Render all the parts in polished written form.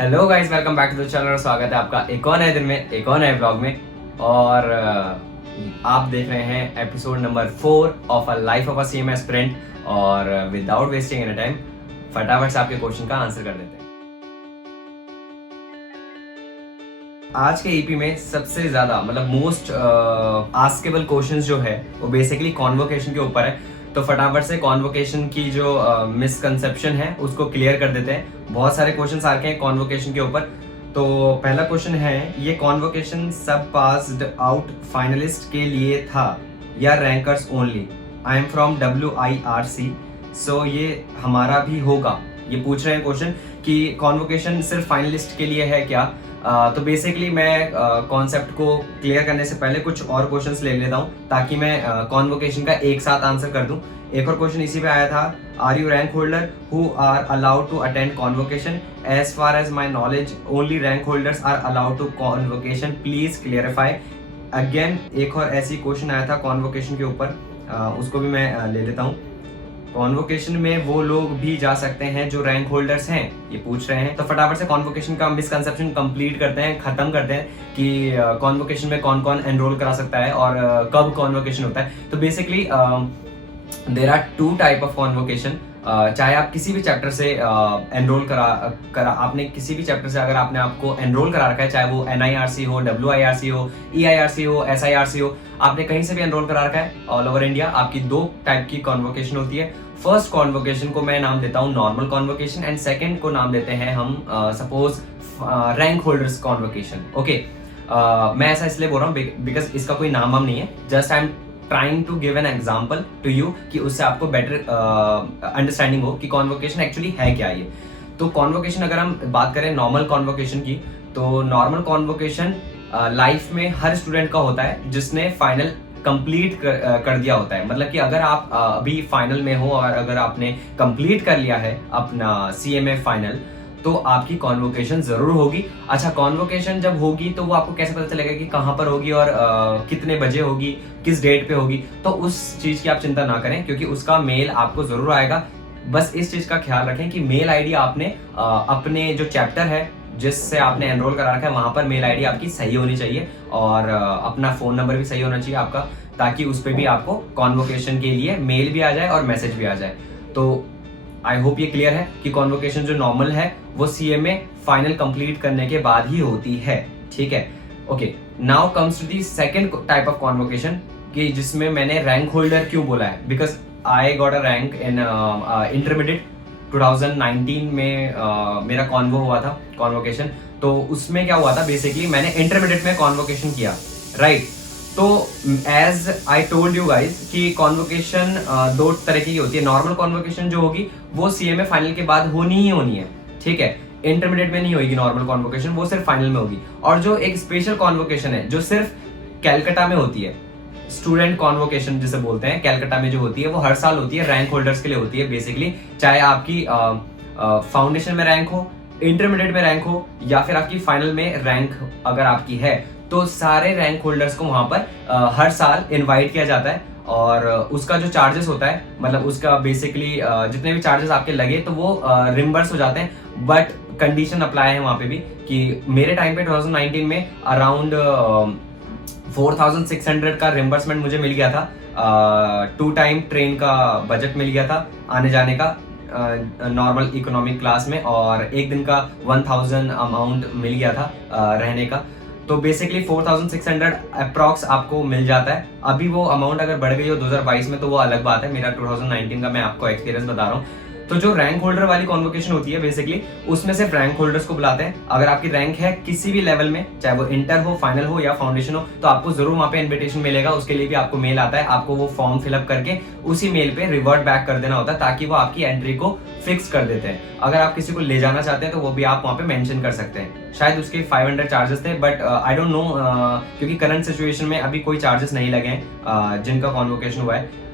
Hello guys, welcome back to the channel और स्वागत है आपका एक और नए दिन में, एक और नए ब्लॉग में। और आप देख रहे हैं episode number 4 of a life of a CM aspirant. और विदाउट वेस्टिंग एनी टाइम फटाफट से आपके क्वेश्चन का आंसर कर देते हैं। आज के ईपी में सबसे ज्यादा मोस्ट आस्केबल क्वेश्चंस जो है वो बेसिकली कॉन्वोकेशन के ऊपर है। तो फटाफट से कॉन्वोकेशन की जो मिसकंसेप्शन है उसको क्लियर कर देते हैं। बहुत सारे क्वेश्चंस आ रखे हैं कॉन्वोकेशन के ऊपर। तो पहला क्वेश्चन है, ये कॉन्वोकेशन सब पास्ड आउट फाइनलिस्ट के लिए था या rankers only? I am from WIRC। सो ये हमारा भी होगा, ये पूछ रहे हैं क्वेश्चन कि कॉन्वोकेशन सिर्फ फाइनलिस्ट के लिए है क्या। तो बेसिकली मैं कॉन्सेप्ट को क्लियर करने से पहले कुछ और क्वेश्चंस ले लेता हूँ ताकि मैं कॉन्वोकेशन का एक साथ आंसर कर दूं। एक और क्वेश्चन इसी पे आया था, are you rank holder who are allowed to attend convocation? As far as my knowledge only rank holders are allowed to convocation, please clarify. Again एक और ऐसी क्वेश्चन आया था कॉन्वोकेशन के ऊपर, उसको भी मैं ले लेता हूँ। कॉन्वोकेशन में वो लोग भी जा सकते हैं जो रैंक होल्डर्स हैं, ये पूछ रहे हैं। तो फटाफट से कॉन्वोकेशन का मिसकंसेप्शन कंप्लीट करते हैं, खत्म करते हैं कि कॉन्वोकेशन में कौन कौन एनरोल करा सकता है और कब कॉन्वोकेशन होता है। तो basically there are 2 type of convocation. चाहे आप किसी भी चैप्टर से एनरोल करा आपने किसी भी चैप्टर से अगर आपने आपको एनरोल करा रखा है, चाहे वो NIRC हो, WIRC हो, EIRC हो, SIRC हो, आपने कहीं से भी एनरोल करा रखा है ऑल ओवर इंडिया, आपकी 2 टाइप की कॉन्वोकेशन होती है। फर्स्ट कॉन्वोकेशन को मैं नाम देता हूँ नॉर्मल कॉन्वोकेशन एंड सेकंड को नाम देते हैं हम suppose rank holders convocation. Okay, मैं ऐसा इसलिए बोल रहा हूँ बिकॉज इसका कोई नाम वाम नहीं है, just I am trying to give an example to you कि उससे आपको बेटर अंडरस्टैंडिंग हो कि कॉन्वोकेशन एक्चुअली है क्या ये। तो कॉन्वोकेशन अगर हम बात करें नॉर्मल कॉन्वोकेशन की, तो नॉर्मल कॉन्वोकेशन लाइफ में हर स्टूडेंट का होता है जिसने फाइनल कंप्लीट कर दिया होता है। मतलब कि अगर आप अभी फाइनल में हो और अगर आपने कंप्लीट कर लिया है अपना CMA फाइनल, तो आपकी कॉन्वोकेशन जरूर होगी। अच्छा, कॉन्वोकेशन जब होगी तो वो आपको कैसे पता चलेगा कि कहाँ पर होगी और कितने बजे होगी, किस डेट पे होगी? तो उस चीज की आप चिंता ना करें क्योंकि उसका मेल आपको जरूर आएगा। बस इस चीज का ख्याल रखें कि मेल आईडी आपने अपने जो चैप्टर है जिससे आपने एनरोल करा रखा है वहां पर मेल आईडी आपकी सही होनी चाहिए और अपना फोन नंबर भी सही होना चाहिए आपका, ताकि उस पर भी आपको कॉन्वोकेशन के लिए मेल भी आ जाए और मैसेज भी आ जाए। तो आई होप ये क्लियर है कि कॉन्वोकेशन जो नॉर्मल है वो CMA फाइनल कंप्लीट करने के बाद ही होती है। ठीक है, okay. Now comes to the second type of convocation कि जिसमें मैंने रैंक होल्डर क्यों बोला है, because I got a rank in intermediate 2019 में मेरा कॉन्वो हुआ था कॉन्वोकेशन। तो उसमें क्या हुआ था, बेसिकली मैंने इंटरमीडिएट में कॉन्वोकेशन किया, राइट। तो as I told you guys कि कॉन्वोकेशन 2 तरह की होती है। नॉर्मल कॉन्वोकेशन जो होगी वो CMA फाइनल के बाद होनी ही होनी है, ठीक है। इंटरमीडिएट में नहीं होगी नॉर्मल कॉन्वोकेशन, वो सिर्फ फाइनल में होगी। और जो एक स्पेशल कॉन्वोकेशन है जो सिर्फ कैलकाटा में होती है, स्टूडेंट कॉन्वोकेशन जिसे बोलते हैं, कैलकाटा में जो होती है वो हर साल होती है, रैंक होल्डर्स के लिए होती है बेसिकली। चाहे आपकी फाउंडेशन में रैंक हो, इंटरमीडिएट में रैंक हो या फिर आपकी फाइनल में रैंक अगर आपकी है, तो सारे रैंक होल्डर्स को वहां पर हर साल इनवाइट किया जाता है। और उसका जो चार्जेस होता है, मतलब उसका बेसिकली जितने भी चार्जेस आपके लगे तो वो रिम्बर्स हो जाते हैं। बट कंडीशन अप्लाई है वहां पे भी कि मेरे टाइम पे 2019 में अराउंड 4600 का रिम्बर्समेंट मुझे मिल गया था। 2 टाइम ट्रेन का बजट मिल गया था आने जाने का नॉर्मल इकोनॉमिक क्लास में, और एक दिन का 1000 अमाउंट मिल गया था रहने का। तो बेसिकली 4600 अप्रॉक्स आपको मिल जाता है। अभी वो अमाउंट अगर बढ़ गई हो 2022 में तो वो अलग बात है, मेरा 2019 का मैं आपको एक्सपीरियंस बता रहा हूँ। तो जो रैंक होल्डर वाली कॉन्वोकेशन होती है बेसिकली उसमें सिर्फ रैंक होल्डर्स को बुलाते हैं। अगर आपकी रैंक है किसी भी लेवल में, चाहे वो इंटर हो, फाइनल हो या फाउंडेशन हो, तो आपको जरूर वहां पे इन्विटेशन मिलेगा। उसके लिए भी आपको मेल आता है, आपको वो फॉर्म फिलअप करके उसी मेल पे रिवर्ट बैक कर देना होता है ताकि वो आपकी एंट्री को फिक्स कर देते हैं। अगर आप किसी को ले जाना चाहते हैं तो वो भी आप वहां पे मेंशन कर सकते हैं। शायद उसके 500 चार्जेस थे, बट आई डोंट नो क्योंकि करंट सिचुएशन में अभी कोई चार्जेस नहीं लगे हैं जिनका कॉन्वोकेशन हुआ है।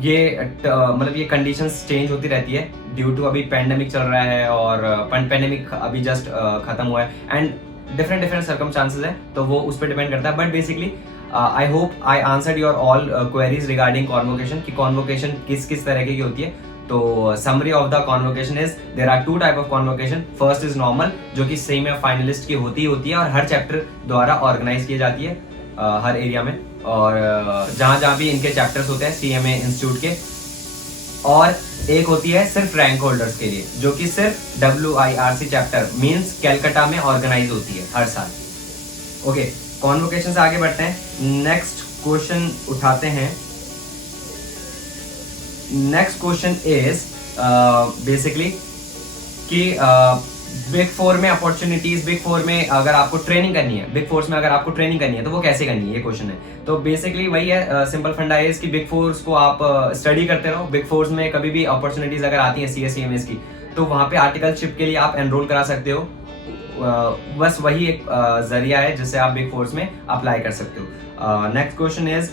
ये कंडीशंस चेंज होती रहती है ड्यू टू अभी पेंडेमिक चल रहा है और पेंडेमिक अभी जस्ट खत्म हुआ है एंड डिफरेंट सर्कमस्टांसेस है, तो वो उस पर डिपेंड करता है। But basically I hope I answered your all queries regarding convocation कि कॉन्वोकेशन किस किस तरह की होती है। तो summary of the convocation is there are 2 type of convocation. First is normal, जो कि सेम है फाइनलिस्ट की होती है और हर चैप्टर द्वारा ऑर्गेनाइज की जाती है हर एरिया में, और जहाँ भी इनके चैप्टर्स होते हैं CMA इंस्टीट्यूट के। और एक होती है सिर्फ रैंक होल्डर्स के लिए, जो कि सिर्फ WIRC चैप्टर मींस कैलकाटा में ऑर्गेनाइज होती है हर साल। ओके, कॉन्वोकेशन से आगे बढ़ते हैं। नेक्स्ट क्वेश्चन उठाते हैं। नेक्स्ट क्वेश्चन इज बेसिकली कि बिग 4 में अपॉर्चुनिटीज, बिग 4 में अगर आपको ट्रेनिंग करनी है, बिग 4 में अगर आपको ट्रेनिंग करनी है तो वो कैसे करनी है, ये क्वेश्चन है। तो बेसिकली वही है, सिंपल फंडा है कि बिग 4 को आप स्टडी करते रहो। बिग 4 में कभी भी अपॉर्चुनिटीज अगर आती है CA CMS की, तो वहाँ पे आर्टिकलशिप के लिए आप एनरोल करा सकते हो। बस वही एक जरिया है जिससे आप बिग 4 में अप्लाई कर सकते हो। नेक्स्ट क्वेश्चन इज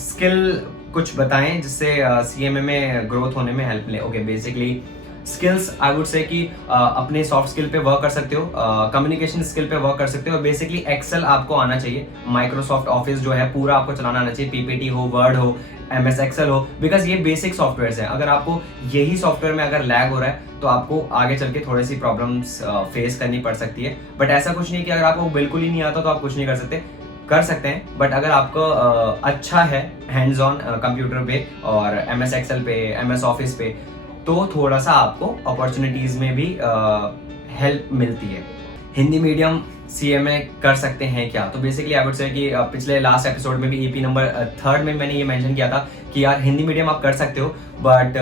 स्किल कुछ बताएं जिससे CMA में ग्रोथ होने में हेल्प मिले। Okay, basically skills I would say कि अपने सॉफ्ट स्किल पे वर्क कर सकते हो, कम्युनिकेशन स्किल पे वर्क कर सकते हो, और बेसिकली एक्सेल आपको आना चाहिए। माइक्रोसॉफ्ट ऑफिस जो है पूरा आपको चलाना आना चाहिए, PPT हो, वर्ड हो, MS एक्सेल हो, बिकॉज ये बेसिक सॉफ्टवेयर है। अगर आपको यही सॉफ्टवेयर में अगर लैग हो रहा है तो आपको आगे चल के थोड़ी सी प्रॉब्लम्स फेस करनी पड़ सकती है। बट ऐसा कुछ नहीं कि अगर आपको बिल्कुल ही नहीं आता तो आप कुछ नहीं कर सकते हैं। बट अगर आपको अच्छा है हैंड्स ऑन कंप्यूटर पे और MS एक्सेल पे, MS ऑफिस पे, तो थोड़ा सा आपको अपॉर्चुनिटीज में भी हेल्प मिलती है। हिंदी मीडियम CMA कर सकते हैं क्या? तो बेसिकली आई वुड से कि पिछले लास्ट एपिसोड में भी EP नंबर 3 में मैंने ये मेंशन किया था कि यार हिंदी मीडियम आप कर सकते हो, but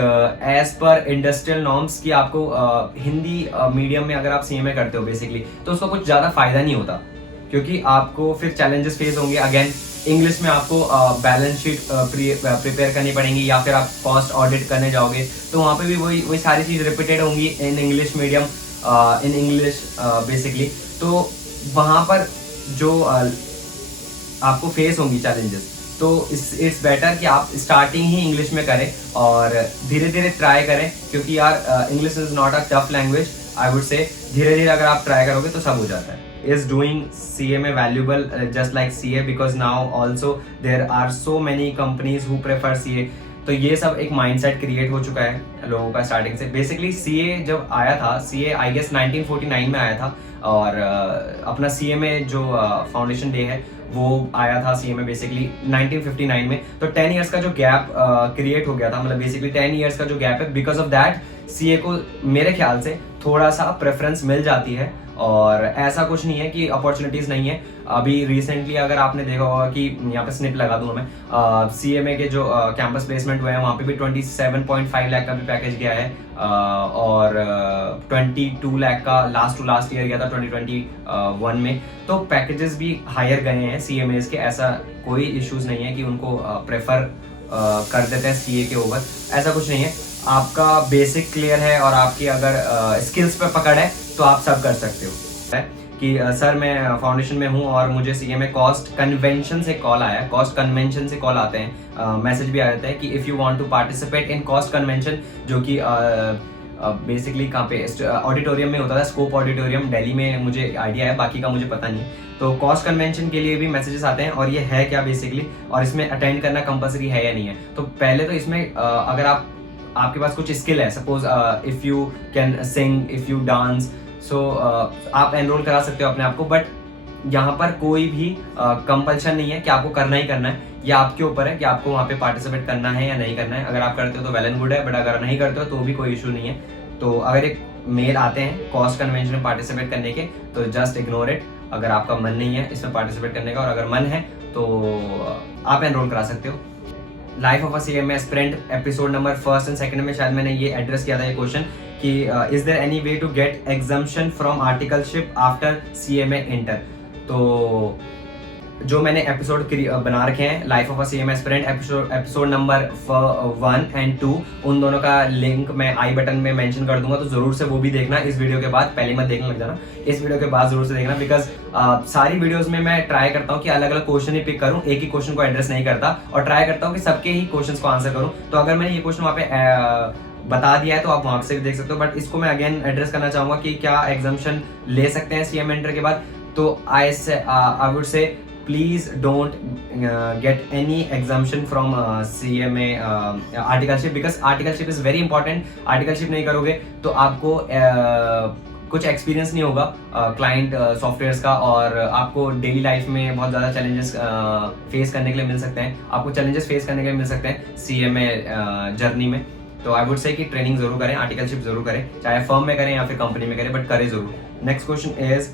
as per industrial norms की आपको हिंदी मीडियम में अगर आप CMA करते हो बेसिकली, तो उसका कुछ ज़्यादा फायदा नहीं होता, क्योंकि आपको फिर चैलेंजेस फेस होंगे। अगेन इंग्लिश में आपको बैलेंस शीट प्रिपेयर करनी पड़ेंगी, या फिर आप कॉस्ट ऑडिट करने जाओगे तो वहाँ पे भी वही सारी चीज़ रिपीटेड होंगी in English medium, in English basically. तो वहाँ पर जो आपको फेस होंगी चैलेंजेस, तो इट्स बेटर कि आप स्टार्टिंग ही इंग्लिश में करें और धीरे धीरे ट्राई करें, क्योंकि यार English is not a tough language. I would say धीरे धीरे अगर आप ट्राई करोगे तो सब हो जाता है। Is doing CMA valuable just like CA, because now also there are so many companies who prefer CA। तो ये सब एक माइंडसेट क्रिएट हो चुका है लोगों का स्टार्टिंग से। बेसिकली CA जब आया था, CA आई गेस 1949 में आया था, और अपना CMA जो फाउंडेशन डे है वो आया था CMA बेसिकली 1959 में। तो 10 इयर्स का जो गैप क्रिएट हो गया था, मतलब बेसिकली 10 इयर्स का जो गैप है, बिकॉज ऑफ दैट CA को मेरे ख्याल से थोड़ा सा प्रेफरेंस मिल जाती है। और ऐसा कुछ नहीं है कि अपॉर्चुनिटीज़ नहीं है। अभी रिसेंटली अगर आपने देखा होगा कि यहाँ पे स्निप लगा दूँ मैं, CMA के जो कैंपस प्लेसमेंट हुए हैं वहाँ पे भी 27.5 लाख का भी पैकेज गया है, और 22 लाख का लास्ट टू लास्ट ईयर गया था 2021 में। तो पैकेजेस भी हायर गए हैं CMAs के, ऐसा कोई इश्यूज नहीं है कि उनको प्रेफर कर देते हैं CA के ओवर, ऐसा कुछ नहीं है। आपका बेसिक क्लियर है और आपकी अगर स्किल्स पे पकड़ है तो आप सब कर सकते हो। कि सर मैं फाउंडेशन में हूँ और मुझे CMA कॉस्ट कन्वेंशन से कॉल आया, कॉस्ट कन्वेंशन से कॉल आते हैं, मैसेज भी आ जाता है कि if you want to participate in cost convention, जो कि बेसिकली कहाँ पे ऑडिटोरियम में होता था, स्कोप ऑडिटोरियम दिल्ली में, मुझे आइडिया है, बाकी का मुझे पता नहीं। तो कॉस्ट कन्वेंशन के लिए भी मैसेजेस आते हैं, और ये है क्या बेसिकली, और इसमें अटेंड करना कंपलसरी है या नहीं है। तो पहले तो इसमें अगर आपके पास कुछ स्किल है, suppose if you can sing, if you dance, so आप एनरोल करा सकते हो अपने आप को। बट यहाँ पर कोई भी कंपल्शन नहीं है कि आपको करना ही करना है, या आपके ऊपर है कि आपको वहाँ पे पार्टिसिपेट करना है या नहीं करना है। अगर आप करते हो तो वेल एंड गुड है, बट अगर नहीं करते हो तो भी कोई इशू नहीं है। तो अगर एक मेल आते हैं कॉस्ट कन्वेंशन में पार्टिसिपेट करने के, तो जस्ट इग्नोर इट। अगर आपका मन नहीं है इसमें पार्टिसिपेट करने का, और अगर मन है तो आप एनरोल करा सकते हो। Life of a CMA aspirant episode number 1 और 2 में शायद मैंने ये एड्रेस किया था ये क्वेश्चन कि is there any way to get exemption from articleship after CMA inter. तो जो मैंने एपिसोड बना रखे हैं life of a CMA aspirant episode number 1 और 2, उन दोनों का लिंक मैं आई बटन में मेंशन कर दूंगा, तो जरूर से वो भी देखना इस वीडियो के बाद। पहले मत देखने लग जाना, इस वीडियो के बाद जरूर से देखना, बिकॉज सारी वीडियोस में मैं ट्राई करता हूँ कि अलग अलग क्वेश्चन ही पिक करूँ, एक ही क्वेश्चन को एड्रेस नहीं करता, और ट्राई करता हूँ कि सबके ही क्वेश्चन को आंसर करूँ। तो अगर मैंने ये क्वेश्चन वहाँ पे बता दिया है तो आप वहाँ से भी देख सकते हो, बट इसको मैं अगेन एड्रेस करना चाहूँगा कि क्या एग्जाम्पशन ले सकते हैं CMA इंटर के बाद। तो I would say please don't get any exemption from CMA articleship, because articleship is very important. articleship नहीं करोगे तो आपको कुछ एक्सपीरियंस नहीं होगा क्लाइंट सॉफ्टवेयर्स का, और आपको डेली लाइफ में बहुत ज़्यादा चैलेंजेस फेस करने के लिए मिल सकते हैं, आपको चैलेंजेस फेस करने के लिए मिल सकते हैं CMA जर्नी में। तो आई वुड से कि ट्रेनिंग जरूर करें, आर्टिकलशिप जरूर करें, चाहे फर्म में करें या फिर कंपनी में करें, बट करें जरूर। नेक्स्ट क्वेश्चन इज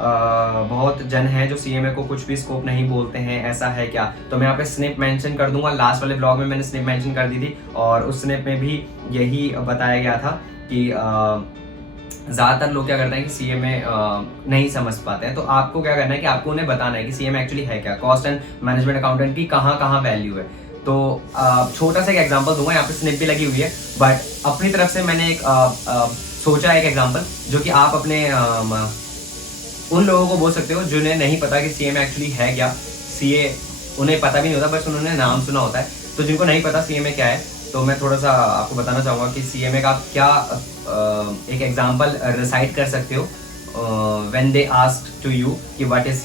बहुत जन हैं जो CMA को कुछ भी स्कोप नहीं बोलते हैं, ऐसा है क्या? तो मैं यहाँ पे स्निप मेंशन कर दूंगा, लास्ट वाले ब्लॉग में मैंने स्निप मेंशन कर दी थी, और उस स्निप में भी यही बताया गया था कि ज़्यादातर लोग क्या करते हैं कि CMA नहीं समझ पाते हैं। तो आपको क्या करना है कि आपको उन्हें बताना है कि CMA एक्चुअली है क्या, कॉस्ट एंड मैनेजमेंट अकाउंटेंट की कहाँ कहाँ वैल्यू है। तो छोटा सा एक एग्जांपल दूंगा, यहाँ पे स्निप भी लगी हुई है, बट अपनी तरफ से मैंने एक सोचा एक एग्जांपल जो कि आप अपने उन लोगों को बोल सकते हो जिन्हें नहीं पता कि CMA एक्चुअली है क्या। CA उन्हें पता भी नहीं होता, बस उन्होंने नाम सुना होता है। तो जिनको नहीं पता CMA क्या है, तो मैं थोड़ा सा आपको बताना चाहूँगा कि CMA का आप क्या एक एग्जांपल रिसाइट कर सकते हो when they asked to you कि व्हाट इज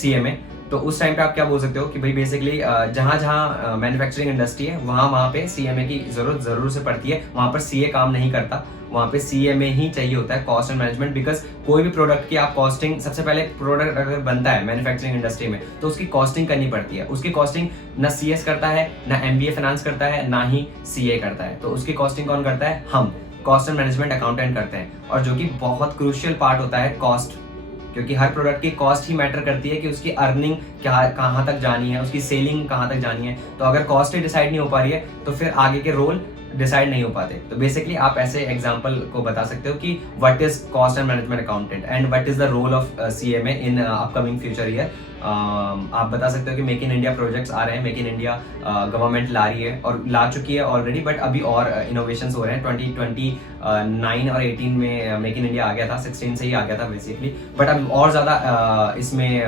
CMA। तो उस टाइम पे आप क्या बोल सकते हो कि भाई बेसिकली जहाँ जहाँ मैन्युफैक्चरिंग इंडस्ट्री है वहाँ पे CMA की ज़रूर से पड़ती है। वहाँ पर CA काम नहीं करता, वहाँ पे CMA ही चाहिए होता है, कॉस्ट एंड मैनेजमेंट। बिकॉज कोई भी प्रोडक्ट की आप कॉस्टिंग, सबसे पहले प्रोडक्ट अगर बनता है मैन्युफैक्चरिंग इंडस्ट्री में तो उसकी कॉस्टिंग करनी पड़ती है। उसकी कॉस्टिंग ना CS करता है, ना MBA फाइनेंस करता है, ना ही CA करता है। तो उसकी कॉस्टिंग कौन करता है? हम कॉस्ट एंड मैनेजमेंट अकाउंटेंट करते हैं, और जो कि बहुत क्रूशियल पार्ट होता है कॉस्ट, क्योंकि हर प्रोडक्ट की कॉस्ट ही मैटर करती है कि उसकी अर्निंग क्या कहाँ तक जानी है, उसकी सेलिंग कहाँ तक जानी है। तो अगर कॉस्ट ही डिसाइड नहीं हो पा रही है तो फिर आगे के रोल डिसाइड नहीं हो पाते। तो बेसिकली आप ऐसे एग्जांपल को बता सकते हो कि what is cost and management accountant and what is the role of CMA in upcoming future year. आप बता सकते हो कि मेक इन इंडिया प्रोजेक्ट्स आ रहे हैं, मेक इन इंडिया गवर्नमेंट ला रही है और ला चुकी है ऑलरेडी, बट अभी और इनोवेशंस हो रहे हैं। 2029 और 18 में मेक इन इंडिया आ गया था, 16 से ही आ गया था बेसिकली, बट अब और ज़्यादा इसमें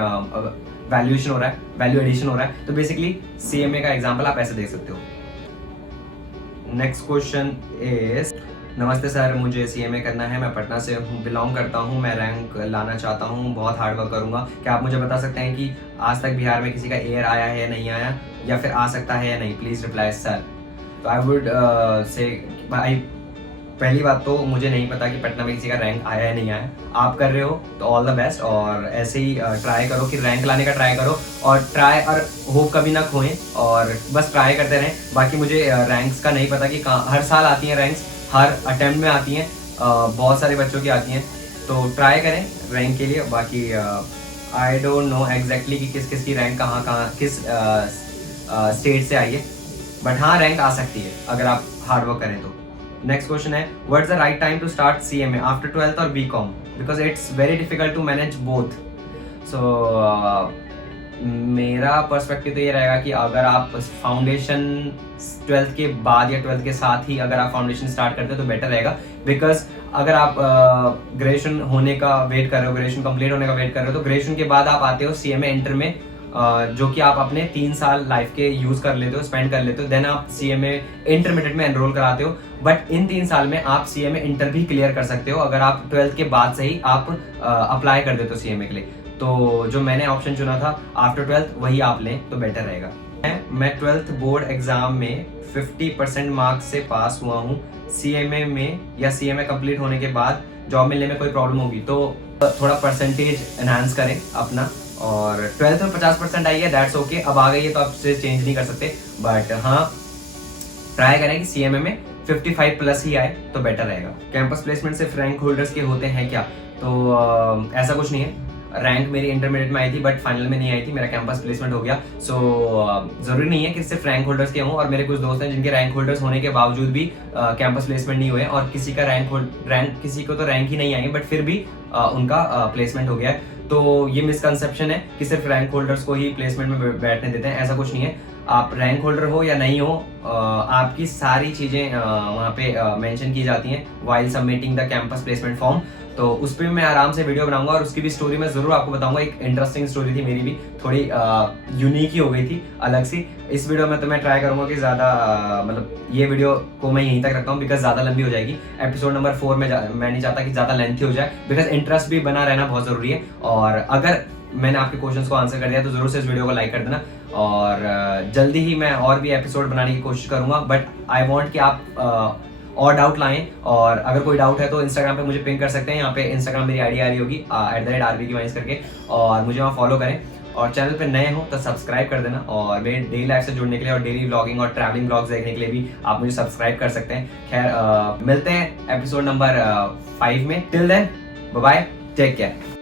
वैल्यूएशन हो रहा है, वैल्यू एडिशन हो रहा है। तो बेसिकली CMA का एग्जाम्पल आप ऐसे देख सकते हो। नेक्स्ट क्वेश्चन इज, नमस्ते सर, मुझे CMA करना है, मैं पटना से बिलोंग करता हूँ, मैं रैंक लाना चाहता हूँ, बहुत हार्ड वर्क करूँगा। क्या आप मुझे बता सकते हैं कि आज तक बिहार में किसी का एयर आया है या नहीं आया, या फिर आ सकता है या नहीं? Please reply sir. तो आई वुड से भाई, पहली बात तो मुझे नहीं पता कि पटना में किसी का रैंक आया है नहीं आया। आप कर रहे हो तो ऑल द बेस्ट, और ऐसे ही ट्राई करो कि रैंक लाने का ट्राई करो, और ट्राई और होप कभी ना खोएं, और बस ट्राई करते रहें। बाकी मुझे रैंक्स का नहीं पता कि कहाँ हर साल आती हैं रैंक्स, हर अटेम्प्ट में आती हैं, बहुत सारे बच्चों की आती हैं। तो ट्राई करें रैंक के लिए। बाकी आई डोंट नो एग्जैक्टली कि किस किस की रैंक कहाँ किस स्टेट से आई है, बट हाँ रैंक आ सकती है अगर आप हार्ड वर्क करें तो। नेक्स्ट क्वेश्चन है, what's the right time to start CMA, after 12th और BCom, because it's very difficult to manage both. So मेरा पर्सपेक्टिव तो ये रहेगा कि अगर आप फाउंडेशन 12th के बाद या 12th के साथ ही अगर आप फाउंडेशन स्टार्ट करते हो तो बेटर रहेगा। बिकॉज अगर आप ग्रेजुएशन होने का वेट कर रहे हो, ग्रेजुएशन कंप्लीट होने का वेट कर रहे हो, तो ग्रेजुएशन के बाद आप आते हो CMA इंटर में, जो कि आप अपने 3 साल लाइफ के यूज कर लेते हो, स्पेंड कर लेते हो, देन आप CMA इंटरमीडिएट में एनरोल कराते हो। बट इन 3 साल में आप CMA इंटर भी क्लियर कर सकते हो अगर आप 12th के बाद से ही आप अप्लाई कर देते हो CMA के लिए। तो जो मैंने ऑप्शन चुना था आफ्टर 12th, वही आप लें तो बेटर रहेगा। मैं 12th बोर्ड एग्जाम में 50% मार्क्स से पास हुआ हूँ, CMA में या CMA कंप्लीट होने के बाद जॉब मिलने में कोई प्रॉब्लम होगी तो थोड़ा परसेंटेज एनहांस करें अपना। और 12th में 50% आई है, दैट्स ओके। अब आ गई है तो आप इसे चेंज नहीं कर सकते, बट हाँ ट्राई करें कि CMA में 55 प्लस ही आए तो बेटर रहेगा। कैंपस प्लेसमेंट सिर्फ रैंक होल्डर्स के होते हैं क्या? तो ऐसा कुछ नहीं है। रैंक मेरी इंटरमीडिएट में आई थी बट फाइनल में नहीं आई थी, मेरा कैंपस प्लेसमेंट हो गया। सो जरूरी नहीं है कि सिर्फ रैंक होल्डर्स के हों, और मेरे कुछ दोस्त हैं जिनके रैंक होल्डर्स होने के बावजूद भी कैंपस प्लेसमेंट नहीं हुए, और किसी का रैंक किसी को तो रैंक ही नहीं आई बट फिर भी उनका प्लेसमेंट हो गया है। तो ये मिसकंसेप्शन है कि सिर्फ रैंक होल्डर्स को ही प्लेसमेंट में बैठने देते हैं, ऐसा कुछ नहीं है। आप रैंक होल्डर हो या नहीं हो, आपकी सारी चीज़ें वहाँ पे मेंशन की जाती हैं while submitting the campus placement form. तो उस पर मैं आराम से वीडियो बनाऊंगा और उसकी भी स्टोरी मैं ज़रूर आपको बताऊंगा। एक इंटरेस्टिंग स्टोरी थी मेरी भी, थोड़ी यूनिक ही हो गई थी, अलग सी। इस वीडियो में तो मैं ट्राई करूंगा कि ज़्यादा मतलब ये वीडियो को मैं यहीं तक रखता हूँ बिकॉज ज़्यादा लंबी हो जाएगी। एपिसोड नंबर 4 में मैं नहीं चाहता कि ज़्यादा लेंथी हो जाए, बिकॉज इंटरेस्ट भी बना रहना बहुत ज़रूरी है। और अगर मैंने आपके क्वेश्चंस को आंसर कर दिया तो जरूर से इस वीडियो को लाइक कर देना। और जल्दी ही मैं और भी एपिसोड बनाने की कोशिश करूंगा, बट आई वांट कि आप और डाउट लाएं। और अगर कोई डाउट है तो इंस्टाग्राम पे मुझे पिंग कर सकते हैं। यहाँ पे इंस्टाग्राम मेरी आईडी आ रही होगी @RBKMines करके, और मुझे वहाँ फॉलो करें। और चैनल पे नए हो तो सब्सक्राइब कर देना, और मेरे डेली लाइफ से जुड़ने के लिए और डेली व्लॉगिंग और ट्रैवलिंग व्लॉग्स देखने के लिए भी आप मुझे सब्सक्राइब कर सकते हैं। खैर मिलते हैं एपिसोड नंबर 5 में। Till then bye bye, take care.